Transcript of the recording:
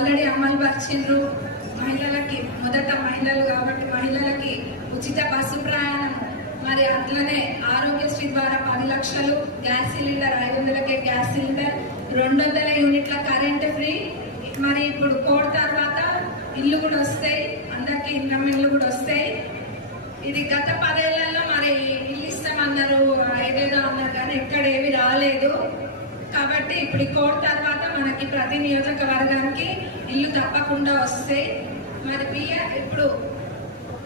Already అమలు పరిచిండ్రు. మహిళలకి మొదట మహిళలు కాబట్టి మహిళలకి ఉచిత బస్సు ప్రయాణం, మరి అట్లనే ఆరోగ్యశ్రీ ద్వారా 10 లక్షలు, గ్యాస్ సిలిండర్ 500కే గ్యాస్ సిలిండర్, 200 యూనిట్ల కరెంట్ ఫ్రీ. మరి ఇప్పుడు కోడ్ తర్వాత ఇల్లు కూడా వస్తాయి, అందరికి ఇన్కమ్ ఇల్లు కూడా వస్తాయి. ఇది గత 10 ఏళ్లలో మరి ఇల్లు ఇస్తామన్నారు, ఏదేదో అన్నారు కానీ ఎక్కడ ఏవి రాలేదు. కాబట్టి ఇప్పుడు కోడ్ తర్వాత మనకి ప్రతి నియోజకవర్గానికి ఇల్లు తప్పకుండా వస్తాయి. మరి ఇప్పుడు